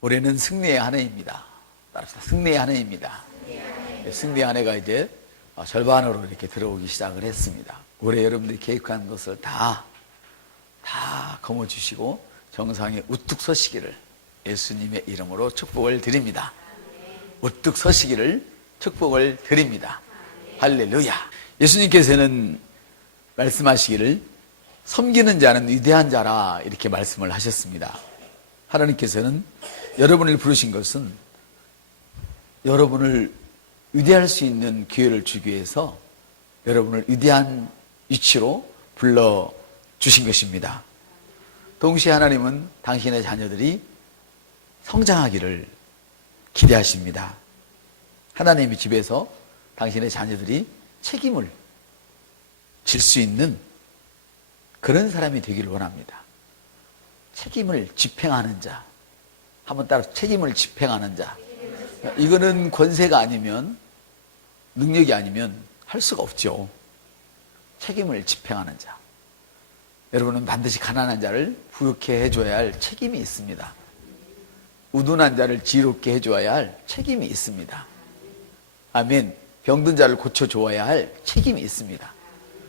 올해는 승리의 한 해입니다. 따라합시다. 승리의 한 해입니다. 승리의 한 해가 이제 절반으로 이렇게 들어오기 시작을 했습니다. 올해 여러분들이 계획한 것을 다 거머쥐시고 정상에 우뚝 서시기를 예수님의 이름으로 축복을 드립니다. 우뚝 서시기를 축복을 드립니다. 할렐루야. 예수님께서는 말씀하시기를 섬기는 자는 위대한 자라 이렇게 말씀을 하셨습니다. 하나님께서는 여러분을 부르신 것은 여러분을 위대할 수 있는 기회를 주기 위해서 여러분을 위대한 위치로 불러주신 것입니다. 동시에 하나님은 당신의 자녀들이 성장하기를 기대하십니다. 하나님의 집에서 당신의 자녀들이 책임을 질 수 있는 그런 사람이 되기를 원합니다. 책임을 집행하는 자. 한번 따라 책임을 집행하는 자. 이거는 권세가 아니면, 능력이 아니면 할 수가 없죠. 책임을 집행하는 자. 여러분은 반드시 가난한 자를 부유케 해줘야 할 책임이 있습니다. 우둔한 자를 지혜롭게 해줘야 할 책임이 있습니다. 아멘. 병든 자를 고쳐줘야 할 책임이 있습니다.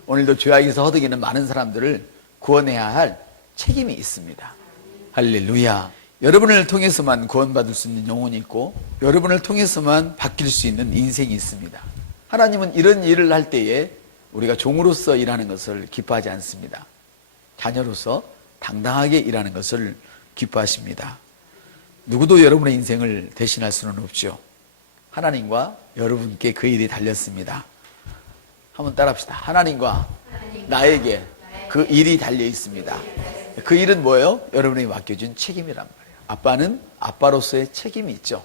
오늘도 죄악에서 허덕이는 많은 사람들을 구원해야 할 책임이 있습니다. 할렐루야. 여러분을 통해서만 구원받을 수 있는 영혼이 있고 여러분을 통해서만 바뀔 수 있는 인생이 있습니다. 하나님은 이런 일을 할 때에 우리가 종으로서 일하는 것을 기뻐하지 않습니다. 자녀로서 당당하게 일하는 것을 기뻐하십니다. 누구도 여러분의 인생을 대신할 수는 없죠. 하나님과 여러분께 그 일이 달렸습니다. 한번 따라합시다. 하나님과 나에게 그 일이 달려 있습니다. 그 일은 뭐예요? 여러분에게 맡겨준 책임이란 말이에요. 아빠는 아빠로서의 책임이 있죠.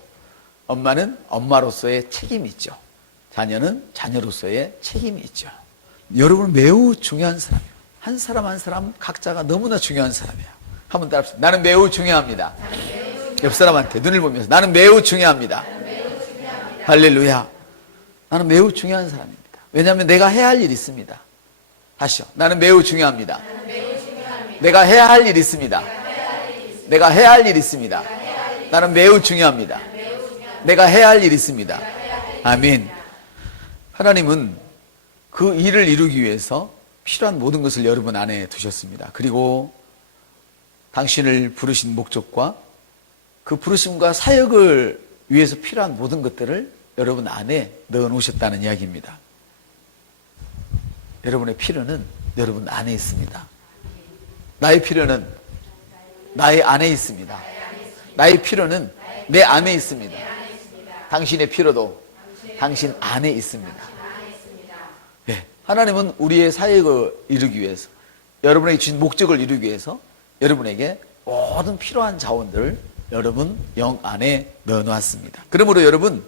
엄마는 엄마로서의 책임이 있죠. 자녀는 자녀로서의 책임이 있죠. 여러분은 매우 중요한 사람이에요. 한 사람 한 사람 각자가 너무나 중요한 사람이에요. 한번 따라합시다. 나는 매우 중요합니다. 옆 사람한테 눈을 보면서 나는 매우 중요합니다. 할렐루야. 나는 매우 중요한 사람입니다. 왜냐하면 내가 해야 할 일이 있습니다. 다시요. 나는 매우 중요합니다. 내가 해야 할 일이 있습니다. 내가 해야 할 일이 있습니다. 나는 매우 중요합니다. 내가 해야 할 일이 있습니다. 아멘. 하나님은 그 일을 이루기 위해서 필요한 모든 것을 여러분 안에 두셨습니다. 그리고 당신을 부르신 목적과 그 부르심과 사역을 위해서 필요한 모든 것들을 여러분 안에 넣어 놓으셨다는 이야기입니다. 여러분의 필요는 여러분 안에 있습니다. 나의 필요는 나의 안에 있습니다. 나의 필요는 내 안에 있습니다. 당신의 필요도 당신 안에 있습니다. 네. 하나님은 우리의 사역을 이루기 위해서 여러분에게 주신 목적을 이루기 위해서 여러분에게 모든 필요한 자원들을 여러분 영 안에 넣어놨습니다. 그러므로 여러분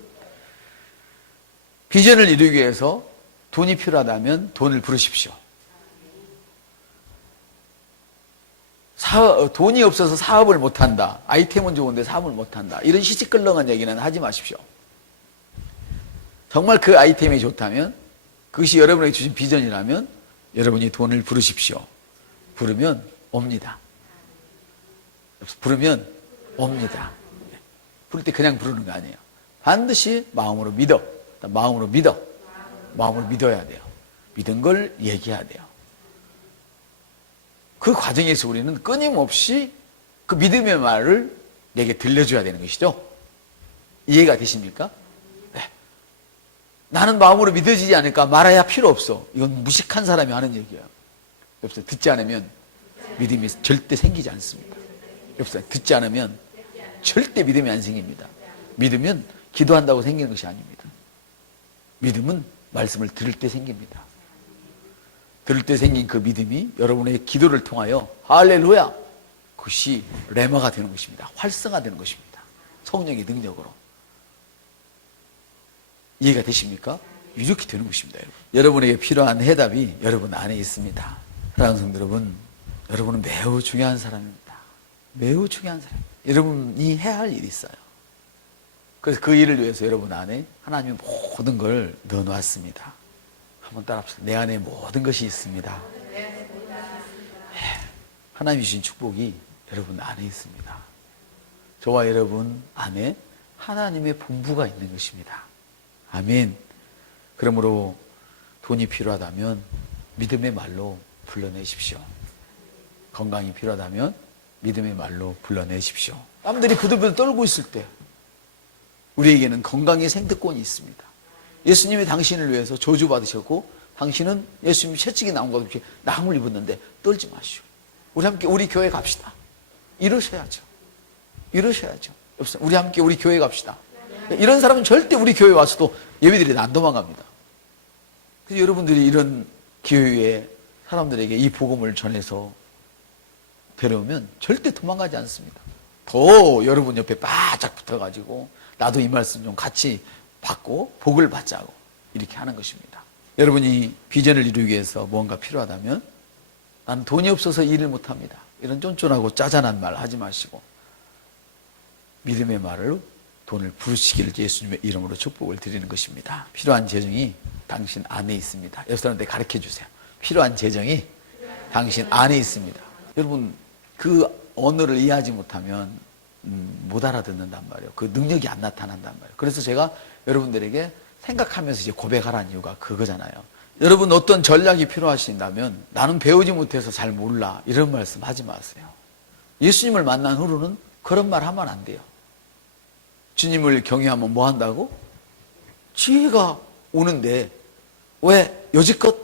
비전을 이루기 위해서 돈이 필요하다면 돈을 부르십시오. 돈이 없어서 사업을 못한다. 아이템은 좋은데 사업을 못한다. 이런 시시껄렁한 얘기는 하지 마십시오. 정말 그 아이템이 좋다면 그것이 여러분에게 주신 비전이라면 여러분이 돈을 부르십시오. 부르면 옵니다. 부르면 옵니다. 부를 때 그냥 부르는 거 아니에요. 반드시 마음으로 믿어. 마음으로 믿어. 마음으로 믿어야 돼요. 믿은 걸 얘기해야 돼요. 그 과정에서 우리는 끊임없이 그 믿음의 말을 내게 들려줘야 되는 것이죠. 이해가 되십니까? 네. 나는 마음으로 믿어지지 않을까 말아야 필요 없어. 이건 무식한 사람이 하는 얘기예요. 여보세요. 듣지 않으면 믿음이 절대 생기지 않습니다. 여보세요. 듣지 않으면 절대 믿음이 안 생깁니다. 믿으면 기도한다고 생기는 것이 아닙니다. 믿음은 말씀을 들을 때 생깁니다. 들을 때 생긴 그 믿음이 여러분의 기도를 통하여 할렐루야! 그것이 레마가 되는 것입니다. 활성화되는 것입니다. 성령의 능력으로. 이해가 되십니까? 이렇게 되는 것입니다. 여러분에게 필요한 해답이 여러분 안에 있습니다. 사랑하는 성도 여러분, 여러분은 매우 중요한 사람입니다. 매우 중요한 사람입니다. 여러분이 해야 할 일이 있어요. 그래서 그 일을 위해서 여러분 안에 하나님의 모든 걸 넣어놓았습니다. 한번 따라합시다. 내 안에 모든 것이 있습니다. 하나님이 주신 축복이 여러분 안에 있습니다. 저와 여러분 안에 하나님의 본부가 있는 것입니다. 아멘. 그러므로 돈이 필요하다면 믿음의 말로 불러내십시오. 건강이 필요하다면 믿음의 말로 불러내십시오. 남들이 부들부들 떨고 있을 때 우리에게는 건강의 생득권이 있습니다. 예수님이 당신을 위해서 저주받으셨고 당신은 예수님이 채찍이 나온 것과 같이 낭을 입었는데 떨지 마시오. 우리 함께 우리 교회 갑시다. 이러셔야죠. 이러셔야죠. 우리 함께 우리 교회 갑시다. 이런 사람은 절대 우리 교회 와서도 예배드리다 안 도망갑니다. 그래서 여러분들이 이런 기회에 사람들에게 이 복음을 전해서 데려오면 절대 도망가지 않습니다. 더 여러분 옆에 바짝 붙어가지고 나도 이 말씀 좀 같이 받고 복을 받자고 이렇게 하는 것입니다. 여러분이 비전을 이루기 위해서 뭔가 필요하다면 나는 돈이 없어서 일을 못합니다. 이런 쫀쫀하고 짜잔한 말 하지 마시고 믿음의 말로 돈을 부르시기를 예수님의 이름으로 축복을 드리는 것입니다. 필요한 재정이 당신 안에 있습니다. 옆 사람한테 가르쳐 주세요. 필요한 재정이 당신 안에 있습니다. 여러분 그 언어를 이해하지 못하면 못 알아듣는단 말이에요. 그 능력이 안 나타난단 말이에요. 그래서 제가 여러분들에게 생각하면서 이제 고백하라는 이유가 그거잖아요. 여러분 어떤 전략이 필요하신다면 나는 배우지 못해서 잘 몰라 이런 말씀 하지 마세요. 예수님을 만난 후로는 그런 말 하면 안 돼요. 주님을 경외하면 뭐 한다고? 지혜가 오는데 왜 여지껏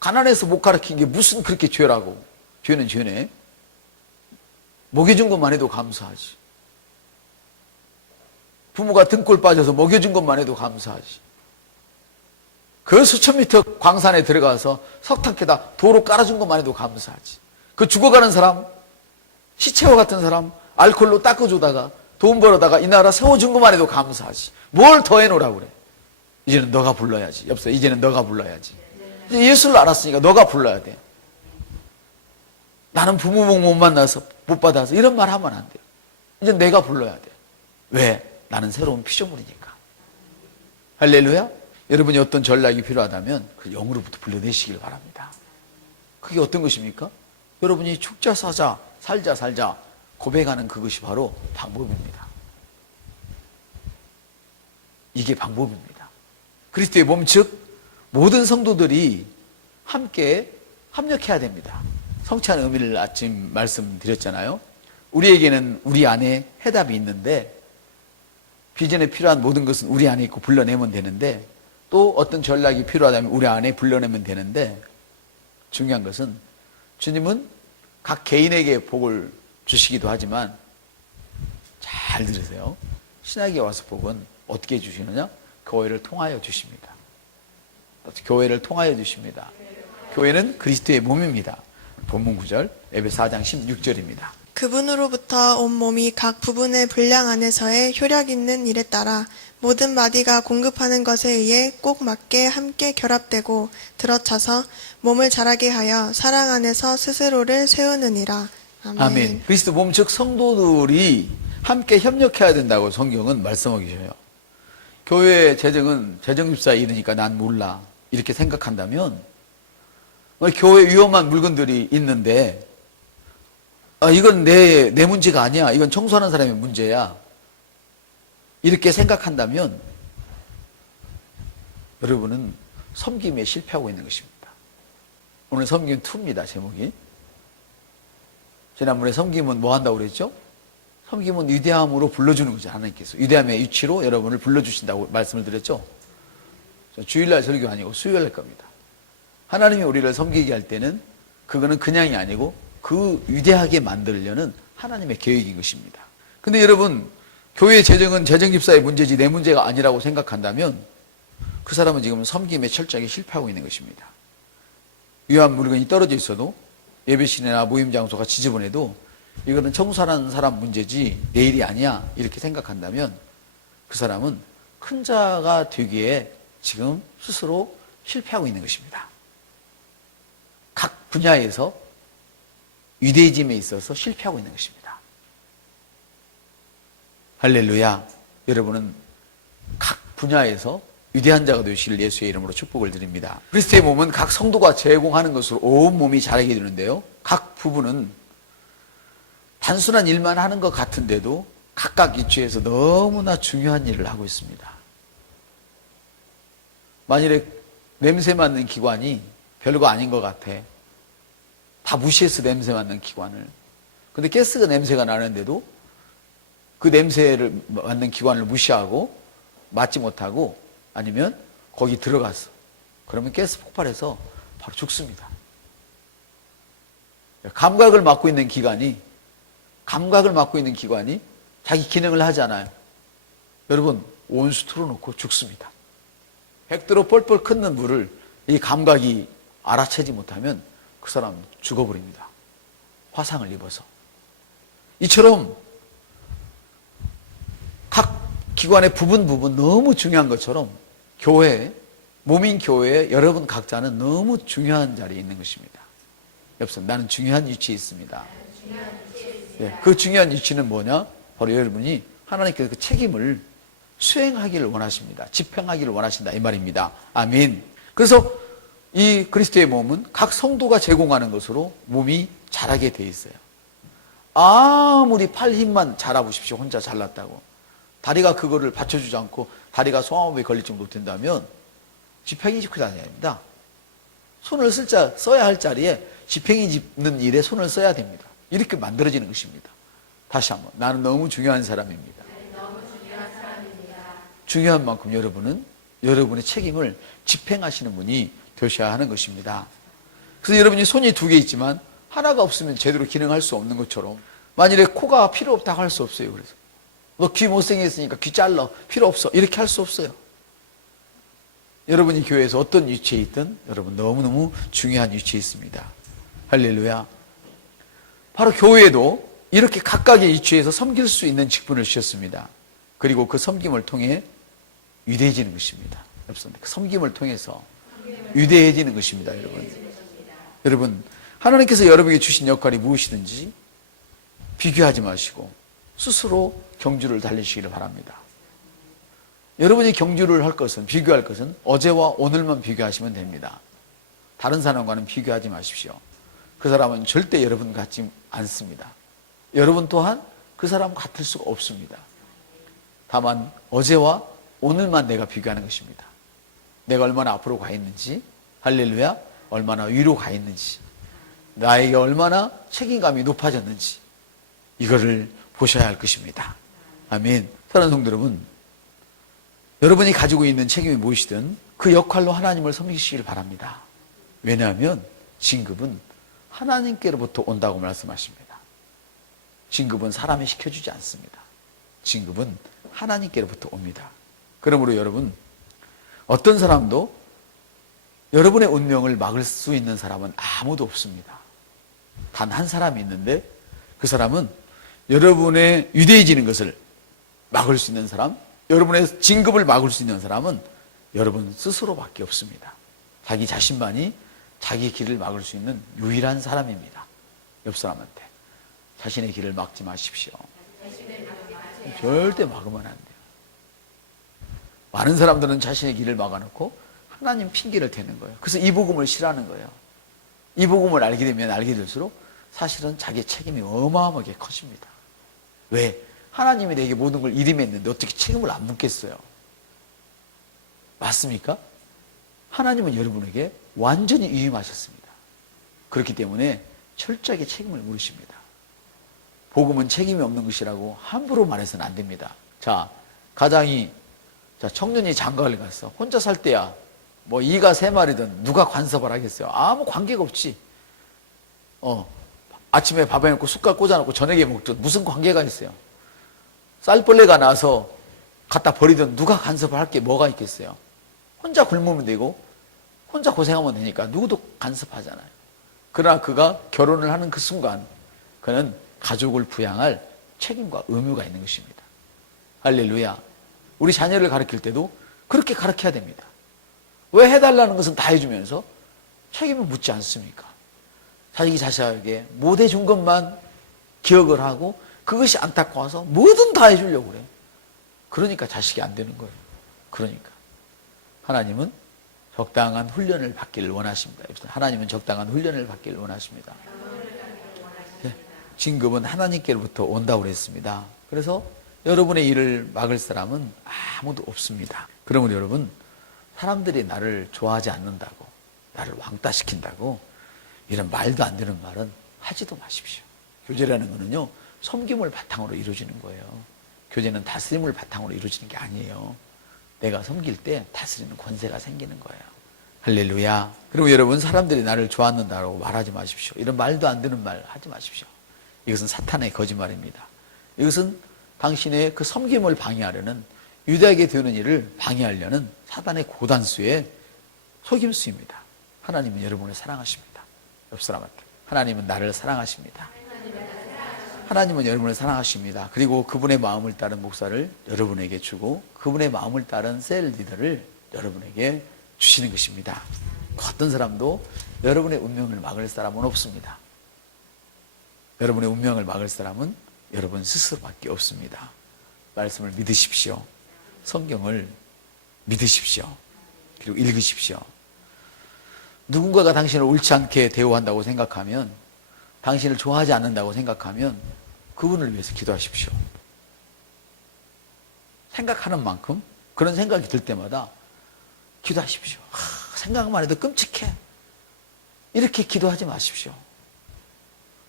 가난해서 못 가르친 게 무슨 그렇게 죄라고. 죄는 죄네. 먹여준 것만 해도 감사하지. 부모가 등골 빠져서 먹여준 것만 해도 감사하지. 그 수천 미터 광산에 들어가서 석탄 캐다 도로 깔아준 것만 해도 감사하지. 그 죽어가는 사람, 시체와 같은 사람 알코올로 닦아주다가 돈 벌어다가 이 나라 세워준 것만 해도 감사하지. 뭘 더 해놓으라고 그래. 이제는 너가 불러야지. 여보세요. 이제는 너가 불러야지. 이제 예수를 알았으니까 너가 불러야 돼. 나는 부모 복 못 만나서 못 받아서 이런 말 하면 안 돼요. 이제 내가 불러야 돼. 왜? 나는 새로운 피조물이니까. 할렐루야. 여러분이 어떤 전략이 필요하다면 그 영으로부터 불러내시길 바랍니다. 그게 어떤 것입니까? 여러분이 죽자 사자 살자 고백하는 그것이 바로 방법입니다. 이게 방법입니다. 그리스도의 몸 즉 모든 성도들이 함께 합력해야 됩니다. 성취하는 의미를 아침 말씀드렸잖아요. 우리에게는 우리 안에 해답이 있는데 비전에 필요한 모든 것은 우리 안에 있고 불러내면 되는데 또 어떤 전략이 필요하다면 우리 안에 불러내면 되는데 중요한 것은 주님은 각 개인에게 복을 주시기도 하지만 잘 들으세요. 신약에 와서 복은 어떻게 주시느냐? 교회를 통하여 주십니다. 교회를 통하여 주십니다. 교회는 그리스도의 몸입니다. 본문 9절 에베소 4장 16절입니다. 그분으로부터 온 몸이 각 부분의 분량 안에서의 효력 있는 일에 따라 모든 마디가 공급하는 것에 의해 꼭 맞게 함께 결합되고 들어차서 몸을 자라게 하여 사랑 안에서 스스로를 세우느니라. 아멘. 아멘. 그리스도 몸 즉 성도들이 함께 협력해야 된다고 성경은 말씀하고 계셔요. 교회 재정은 재정집사에 이르니까 난 몰라 이렇게 생각한다면 교회 위험한 물건들이 있는데 이건 내 문제가 아니야. 이건 청소하는 사람의 문제야. 이렇게 생각한다면 여러분은 섬김에 실패하고 있는 것입니다. 오늘 섬김 2입니다. 제목이. 지난번에 섬김은 뭐 한다고 그랬죠? 섬김은 위대함으로 불러주는 거죠. 하나님께서. 위대함의 위치로 여러분을 불러주신다고 말씀을 드렸죠? 주일날 설교 아니고 수요일 겁니다. 하나님이 우리를 섬기게 할 때는 그거는 그냥이 아니고 그 위대하게 만들려는 하나님의 계획인 것입니다. 근데 여러분 교회 재정은 재정집사의 문제지 내 문제가 아니라고 생각한다면 그 사람은 지금 섬김에 철저하게 실패하고 있는 것입니다. 위험 물건이 떨어져 있어도 예배실이나 모임 장소가 지저분해도 이거는 청소하는 사람 문제지 내 일이 아니야 이렇게 생각한다면 그 사람은 큰 자가 되기에 지금 스스로 실패하고 있는 것입니다. 각 분야에서 위대해짐에 있어서 실패하고 있는 것입니다. 할렐루야. 여러분은 각 분야에서 위대한 자가 되시길 예수의 이름으로 축복을 드립니다. 그리스도의 몸은 각 성도가 제공하는 것으로 온 몸이 자라게 되는데요. 각 부분은 단순한 일만 하는 것 같은데도 각각 위치에서 너무나 중요한 일을 하고 있습니다. 만일에 냄새 맡는 기관이 별거 아닌 것 같아. 다 무시해서 냄새 맡는 기관을. 근데 가스가 냄새가 나는데도 그 냄새를 맡는 기관을 무시하고 맡지 못하고 아니면 거기 들어갔어. 그러면 가스 폭발해서 바로 죽습니다. 감각을 맡고 있는 기관이 자기 기능을 하잖아요. 여러분, 온수 틀어놓고 죽습니다. 100도로 뻘뻘 끓는 물을 이 감각이 알아채지 못하면 그 사람 죽어버립니다. 화상을 입어서. 이처럼 각 기관의 부분 너무 중요한 것처럼 몸인 교회에 여러분 각자는 너무 중요한 자리에 있는 것입니다. 여러분, 나는 중요한 위치에 있습니다. 그 중요한 위치는 뭐냐? 바로 여러분이 하나님께서 그 책임을 수행하기를 원하십니다. 집행하기를 원하신다 이 말입니다. 아멘. 그래서 이 그리스도의 몸은 각 성도가 제공하는 것으로 몸이 자라게 돼 있어요. 아무리 팔 힘만 잘라보십시오. 혼자 잘났다고. 다리가 그거를 받쳐주지 않고 다리가 송화호흡에 걸릴 정도 된다면 지팡이 짚고 다녀야 됩니다. 손을 써야 할 자리에 지팡이 짚는 일에 손을 써야 됩니다. 이렇게 만들어지는 것입니다. 다시 한번, 나는 너무 중요한 사람입니다. 중요한 만큼 여러분은 여러분의 책임을 집행하시는 분이 되셔야 하는 것입니다. 그래서 여러분이 손이 2개 있지만 하나가 없으면 제대로 기능할 수 없는 것처럼, 만일에 코가 필요 없다고 할 수 없어요. 그래서 너 귀 못생겼으니까 귀 잘라, 필요 없어, 이렇게 할 수 없어요. 여러분이 교회에서 어떤 위치에 있든 여러분 너무너무 중요한 위치에 있습니다. 할렐루야. 바로 교회도 이렇게 각각의 위치에서 섬길 수 있는 직분을 주셨습니다. 그리고 그 섬김을 통해 위대해지는 것입니다. 여러분, 그 섬김을 통해서 위대해지는 것입니다. 여러분, 하나님께서 여러분에게 주신 역할이 무엇이든지 비교하지 마시고 스스로 경주를 달리시기를 바랍니다. 여러분이 경주를 할 것은, 비교할 것은 어제와 오늘만 비교하시면 됩니다. 다른 사람과는 비교하지 마십시오. 그 사람은 절대 여러분 같지 않습니다. 여러분 또한 그 사람 같을 수가 없습니다. 다만 어제와 오늘만 내가 비교하는 것입니다. 내가 얼마나 앞으로 가 있는지, 할렐루야, 얼마나 위로 가 있는지, 나에게 얼마나 책임감이 높아졌는지, 이거를 보셔야 할 것입니다. 아멘. 사랑하는 성도 여러분, 여러분이 가지고 있는 책임이 무엇이든 그 역할로 하나님을 섬기시길 바랍니다. 왜냐하면 진급은 하나님께로부터 온다고 말씀하십니다. 진급은 사람이 시켜주지 않습니다. 진급은 하나님께로부터 옵니다. 그러므로 여러분, 어떤 사람도 여러분의 운명을 막을 수 있는 사람은 아무도 없습니다. 단 한 사람이 있는데 그 사람은 여러분의 위대해지는 것을 막을 수 있는 사람, 여러분의 진급을 막을 수 있는 사람은 여러분 스스로밖에 없습니다. 자기 자신만이 자기 길을 막을 수 있는 유일한 사람입니다. 옆 사람한테 자신의 길을 막지 마십시오. 절대 막으면 안 돼요. 많은 사람들은 자신의 길을 막아놓고 하나님 핑계를 대는 거예요. 그래서 이 복음을 싫어하는 거예요. 이 복음을 알게 되면 알게 될수록 사실은 자기의 책임이 어마어마하게 커집니다. 왜? 하나님이 내게 모든 걸 일임했는데 어떻게 책임을 안 묻겠어요? 맞습니까? 하나님은 여러분에게 완전히 위임하셨습니다. 그렇기 때문에 철저하게 책임을 물으십니다. 복음은 책임이 없는 것이라고 함부로 말해서는 안 됩니다. 자, 청년이 장가를 갔어. 혼자 살 때야. 뭐 이가 3마리든 누가 간섭을 하겠어요? 아무 관계가 없지. 아침에 밥에 넣고 숟갈 꽂아놓고 저녁에 먹든 무슨 관계가 있어요? 쌀벌레가 나서 갖다 버리든 누가 간섭을 할 게 뭐가 있겠어요? 혼자 굶으면 되고 혼자 고생하면 되니까 누구도 간섭하잖아요. 그러나 그가 결혼을 하는 그 순간 그는 가족을 부양할 책임과 의무가 있는 것입니다. 할렐루야. 우리 자녀를 가르칠 때도 그렇게 가르쳐야 됩니다. 왜 해달라는 것은 다 해주면서 책임을 묻지 않습니까? 자기 자식에게 못 해준 것만 기억을 하고 그것이 안타까워서 뭐든 다 해주려고 그래요. 그러니까 자식이 안 되는 거예요. 그러니까 하나님은 적당한 훈련을 받기를 원하십니다. 하나님은 적당한 훈련을 받기를 원하십니다. 네. 진급은 하나님께로부터 온다고 그랬습니다. 그래서 여러분의 일을 막을 사람은 아무도 없습니다. 그러므로 여러분, 사람들이 나를 좋아하지 않는다고, 나를 왕따시킨다고 이런 말도 안 되는 말은 하지도 마십시오. 교제라는 거는요, 섬김을 바탕으로 이루어지는 거예요. 교제는 다스림을 바탕으로 이루어지는 게 아니에요. 내가 섬길 때 다스리는 권세가 생기는 거예요. 할렐루야. 그리고 여러분, 사람들이 나를 좋아한다고 말하지 마십시오. 이런 말도 안 되는 말 하지 마십시오. 이것은 사탄의 거짓말입니다. 이것은 당신의 그 섬김을 방해하려는, 유대하게 되는 일을 방해하려는 사단의 고단수의 속임수입니다. 하나님은 여러분을 사랑하십니다. 옆 사람한테, 하나님은 나를 사랑하십니다. 하나님은 여러분을 사랑하십니다. 그리고 그분의 마음을 따른 목사를 여러분에게 주고, 그분의 마음을 따른 셀 리더를 여러분에게 주시는 것입니다. 어떤 사람도 여러분의 운명을 막을 사람은 없습니다. 여러분의 운명을 막을 사람은 여러분 스스로밖에 없습니다. 말씀을 믿으십시오. 성경을 믿으십시오. 그리고 읽으십시오. 누군가가 당신을 옳지 않게 대우한다고 생각하면, 당신을 좋아하지 않는다고 생각하면 그분을 위해서 기도하십시오. 생각하는 만큼, 그런 생각이 들 때마다 기도하십시오. 생각만 해도 끔찍해. 이렇게 기도하지 마십시오.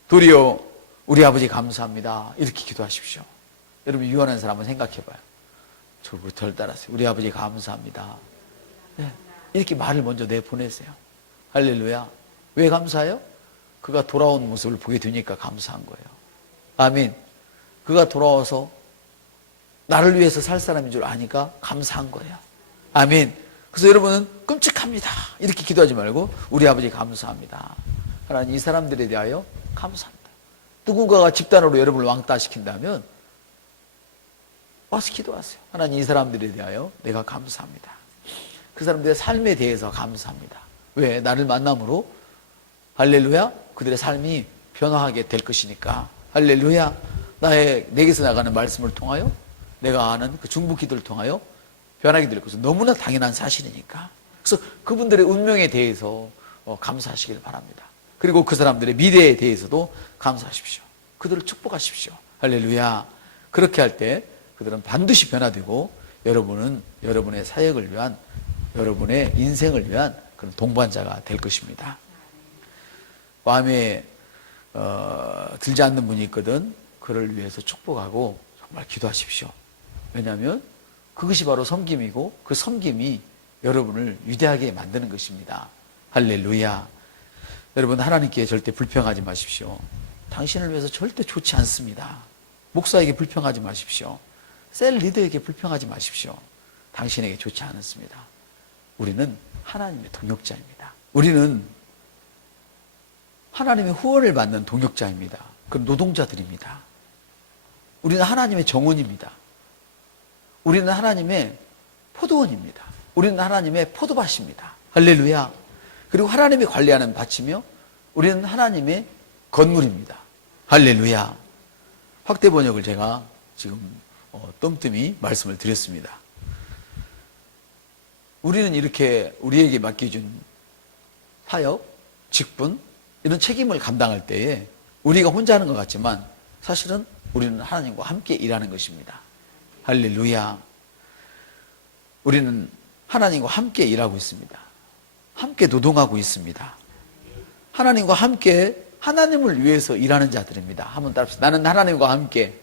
도리어 우리 아버지 감사합니다. 이렇게 기도하십시오. 여러분, 유한한 사람 한번 생각해봐요. 저거 덜 따랐어요. 우리 아버지 감사합니다. 네. 이렇게 말을 먼저 내보내세요. 할렐루야. 왜 감사해요? 그가 돌아온 모습을 보게 되니까 감사한 거예요. 아멘. 그가 돌아와서 나를 위해서 살 사람인 줄 아니까 감사한 거예요. 아멘. 그래서 여러분은 끔찍합니다. 이렇게 기도하지 말고 우리 아버지 감사합니다. 하나님, 이 사람들에 대하여 감사합니다. 누군가가 집단으로 여러분을 왕따시킨다면 와서 기도하세요. 하나님, 이 사람들에 대하여 내가 감사합니다. 그 사람들의 삶에 대해서 감사합니다. 왜? 나를 만남으로, 할렐루야, 그들의 삶이 변화하게 될 것이니까. 할렐루야. 내게서 나가는 말씀을 통하여, 내가 아는 그 중보 기도를 통하여 변하게 될 것은 너무나 당연한 사실이니까. 그래서 그분들의 운명에 대해서 감사하시길 바랍니다. 그리고 그 사람들의 미래에 대해서도 감사하십시오. 그들을 축복하십시오. 할렐루야. 그렇게 할 때 그들은 반드시 변화되고, 여러분은 여러분의 사역을 위한, 여러분의 인생을 위한 그런 동반자가 될 것입니다. 마음에 들지 않는 분이 있거든. 그를 위해서 축복하고 정말 기도하십시오. 왜냐하면 그것이 바로 섬김이고, 그 섬김이 여러분을 위대하게 만드는 것입니다. 할렐루야. 여러분, 하나님께 절대 불평하지 마십시오. 당신을 위해서 절대 좋지 않습니다. 목사에게 불평하지 마십시오. 셀 리더에게 불평하지 마십시오. 당신에게 좋지 않습니다. 우리는 하나님의 동역자입니다. 우리는 하나님의 후원을 받는 동역자입니다. 그 노동자들입니다. 우리는 하나님의 정원입니다. 우리는 하나님의 포도원입니다. 우리는 하나님의 포도밭입니다. 할렐루야. 그리고 하나님이 관리하는 밭이며, 우리는 하나님의 건물입니다. 할렐루야. 확대 번역을 제가 지금 뜸뜸이 말씀을 드렸습니다. 우리는 이렇게 우리에게 맡겨준 사역, 직분, 이런 책임을 감당할 때에 우리가 혼자 하는 것 같지만 사실은 우리는 하나님과 함께 일하는 것입니다. 할렐루야. 우리는 하나님과 함께 일하고 있습니다. 함께 노동하고 있습니다. 하나님과 함께 하나님을 위해서 일하는 자들입니다. 한번 따라합시다. 나는 하나님과 함께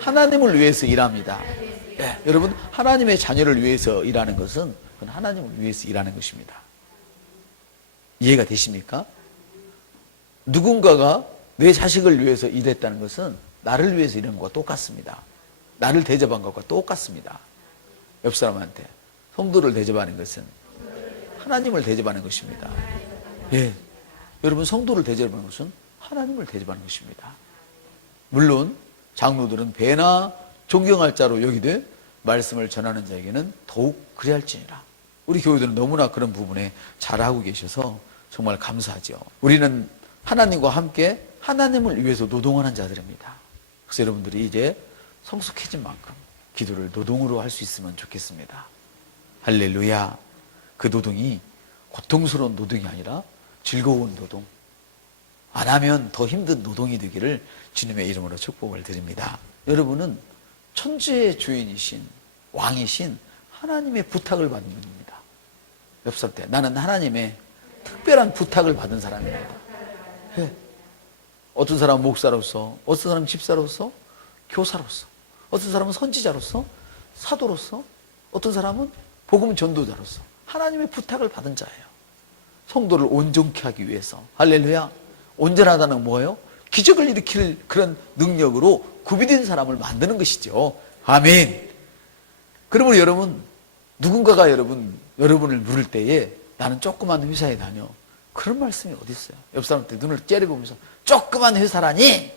하나님을 위해서 일합니다. 네, 여러분, 하나님의 자녀를 위해서 일하는 것은 그건 하나님을 위해서 일하는 것입니다. 이해가 되십니까? 누군가가 내 자식을 위해서 일했다는 것은 나를 위해서 일하는 것과 똑같습니다. 나를 대접한 것과 똑같습니다. 옆 사람한테 성도를 대접하는 것은 하나님을 대접하는 것입니다. 예, 여러분, 성도를 대접하는 것은 하나님을 대접하는 것입니다. 물론 장로들은 배나 존경할 자로 여기되 말씀을 전하는 자에게는 더욱 그래할지니라. 우리 교회들은 너무나 그런 부분에 잘하고 계셔서 정말 감사하죠. 우리는 하나님과 함께 하나님을 위해서 노동하는 자들입니다. 그래서 여러분들이 이제 성숙해진 만큼 기도를 노동으로 할 수 있으면 좋겠습니다. 할렐루야. 그 노동이 고통스러운 노동이 아니라 즐거운 노동, 안 하면 더 힘든 노동이 되기를 주님의 이름으로 축복을 드립니다. 여러분은 천지의 주인이신 왕이신 하나님의 부탁을 받는 분입니다. 옆 사람 때 나는 하나님의 특별한 부탁을 받은 사람입니다. 해. 어떤 사람은 목사로서, 어떤 사람은 집사로서, 교사로서, 어떤 사람은 선지자로서, 사도로서, 어떤 사람은 복음 전도자로서 하나님의 부탁을 받은 자예요. 성도를 온전케 하기 위해서. 할렐루야. 온전하다는 뭐예요? 기적을 일으킬 그런 능력으로 구비된 사람을 만드는 것이죠. 아멘. 그러므로 여러분, 누군가가 여러분을 물을 때에 나는 조그만 회사에 다녀. 그런 말씀이 어디 있어요? 옆 사람한테 눈을 째려보면서 조그만 회사라니?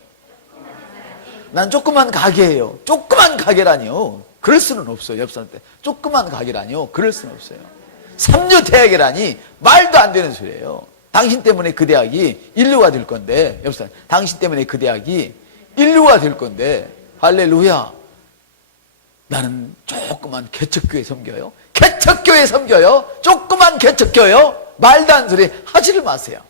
난 조그만 가게예요. 조그만 가게라니요. 그럴 수는 없어요. 옆 사람한테 조그만 가게라니요. 그럴 수는 없어요. 3류 대학이라니 말도 안 되는 소리예요. 당신 때문에 그 대학이 인류가 될 건데, 옆 사람, 당신 때문에 그 대학이 인류가 될 건데, 할렐루야. 나는 조그만 개척교회 섬겨요. 개척교회 섬겨요. 조그만 개척교회요. 말도 안 소리 하지를 마세요.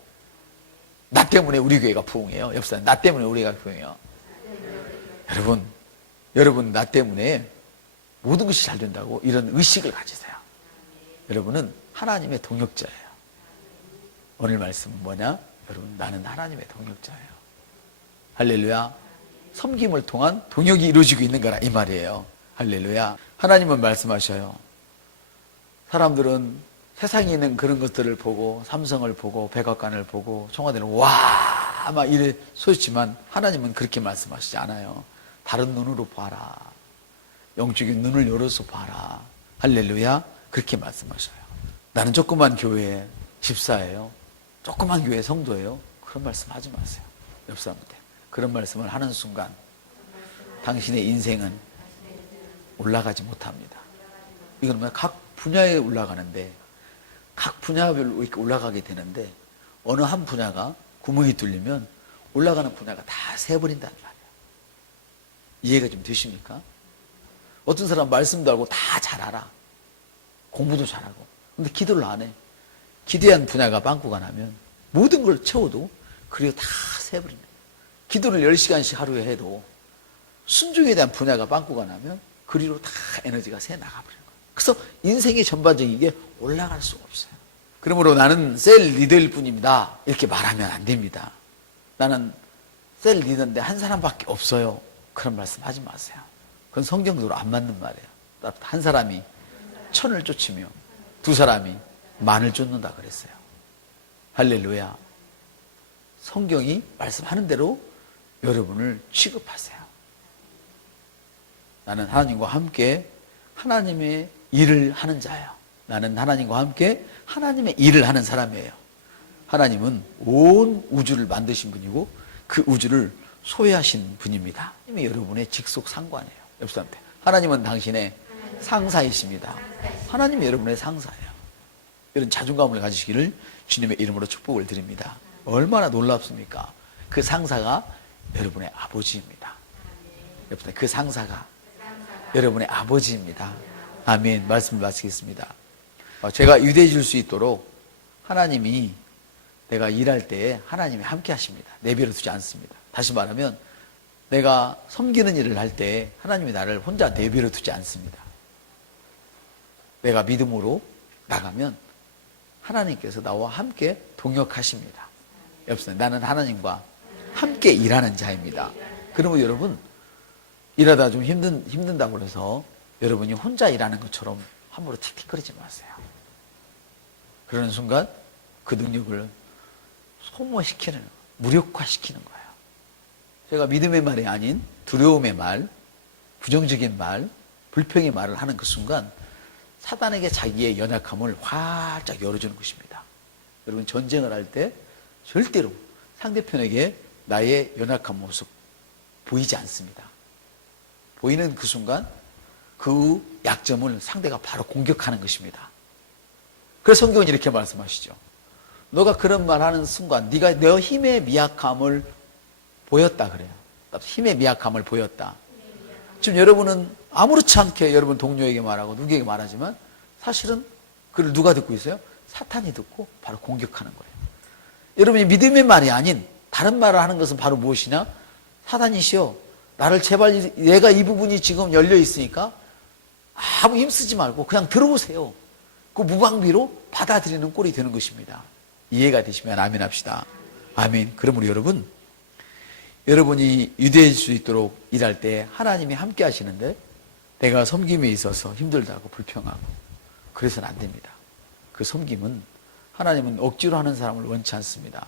나 때문에 우리 교회가 부흥해요. 옆 사람, 나 때문에 우리가 부흥해요. 여러분 나 때문에 모든 것이 잘 된다고 이런 의식을 가지세요. 여러분은 하나님의 동역자예요. 오늘 말씀은 뭐냐? 여러분, 나는 하나님의 동역자예요. 할렐루야. 섬김을 통한 동역이 이루어지고 있는 거라 이 말이에요. 할렐루야. 하나님은 말씀하셔요. 사람들은 세상에 있는 그런 것들을 보고 삼성을 보고 백악관을 보고 청와대를 와 막 이래 소리지만 하나님은 그렇게 말씀하시지 않아요. 다른 눈으로 봐라. 영적인 눈을 열어서 봐라. 할렐루야. 그렇게 말씀하셔요. 나는 조그만 교회 집사예요. 조그만 교회 성도예요. 그런 말씀 하지 마세요. 옆 사람한테. 그런 말씀을 하는 순간 당신의 인생은 올라가지 못합니다. 이건 각 분야에 올라가는데 각 분야별로 이렇게 올라가게 되는데 어느 한 분야가 구멍이 뚫리면 올라가는 분야가 다 새버린다는 말이에요. 이해가 좀 되십니까? 어떤 사람 말씀도 알고 다 잘 알아. 공부도 잘하고. 근데 기도를 안 해. 기대한 분야가 빵꾸가 나면 모든 걸 채워도 그리고 다 새버립니다. 기도를 10시간씩 하루에 해도 순종에 대한 분야가 빵꾸가 나면 그리로 다 에너지가 새 나가버려요. 그래서 인생의 전반적인 게 올라갈 수가 없어요. 그러므로 나는 셀 리더일 뿐입니다. 이렇게 말하면 안 됩니다. 나는 셀 리더인데 한 사람밖에 없어요. 그런 말씀 하지 마세요. 그건 성경적으로 안 맞는 말이에요. 한 사람이 1000을 쫓으며 두 사람이 10,000을 쫓는다 그랬어요. 할렐루야. 성경이 말씀하는 대로 여러분을 취급하세요. 나는 하나님과 함께 하나님의 일을 하는 자예요. 나는 하나님과 함께 하나님의 일을 하는 사람이에요. 하나님은 온 우주를 만드신 분이고 그 우주를 소유하신 분입니다. 이미 여러분의 직속 상관이에요. 옆 사람한테. 하나님은 당신의 상사이십니다. 하나님이 여러분의 상사예요. 이런 자존감을 가지시기를 주님의 이름으로 축복을 드립니다. 얼마나 놀랍습니까? 그 상사가 여러분의 아버지입니다. 옆에 그 상사가 여러분의 아버지입니다. 아멘. 말씀을 마치겠습니다. 제가 유대해질 수 있도록 하나님이 내가 일할 때에 하나님이 함께 하십니다. 내버려 두지 않습니다. 다시 말하면 내가 섬기는 일을 할 때 하나님이 나를 혼자 내버려 두지 않습니다. 내가 믿음으로 나가면 하나님께서 나와 함께 동역하십니다. 옆서 나는 하나님과 함께 일하는 자입니다. 그러면 여러분 일하다 좀 힘든다고 해서 여러분이 혼자 일하는 것처럼 함부로 틱틱거리지 마세요. 그러는 순간 그 능력을 소모시키는, 무력화시키는 거예요. 제가 믿음의 말이 아닌 두려움의 말, 부정적인 말, 불평의 말을 하는 그 순간 사단에게 자기의 연약함을 활짝 열어주는 것입니다. 여러분 전쟁을 할 때 절대로 상대편에게 나의 연약한 모습 보이지 않습니다. 보이는 그 순간 그 약점을 상대가 바로 공격하는 것입니다. 그래서 성경은 이렇게 말씀하시죠. 너가 그런 말 하는 순간 네가 너 힘의 미약함을 보였다 그래요. 힘의 미약함을 보였다. 지금 여러분은 아무렇지 않게 여러분 동료에게 말하고 누구에게 말하지만 사실은 그걸 누가 듣고 있어요? 사탄이 듣고 바로 공격하는 거예요. 여러분이 믿음의 말이 아닌 다른 말을 하는 것은 바로 무엇이냐? 사탄이시여 나를 제발, 내가 이 부분이 지금 열려 있으니까 아무 힘쓰지 말고 그냥 들어오세요. 그 무방비로 받아들이는 꼴이 되는 것입니다. 이해가 되시면 아멘 합시다. 아멘. 그러므로 여러분이 유대해질 수 있도록 일할 때 하나님이 함께 하시는데 내가 섬김에 있어서 힘들다고 불평하고 그래서는 안 됩니다. 그 섬김은 하나님은 억지로 하는 사람을 원치 않습니다.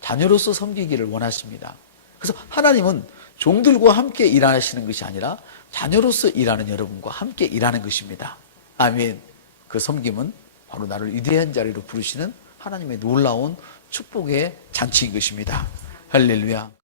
자녀로서 섬기기를 원하십니다. 그래서 하나님은 종들과 함께 일하시는 것이 아니라 자녀로서 일하는 여러분과 함께 일하는 것입니다. 아멘. 그 섬김은 바로 나를 위대한 자리로 부르시는 하나님의 놀라운 축복의 잔치인 것입니다. 할렐루야.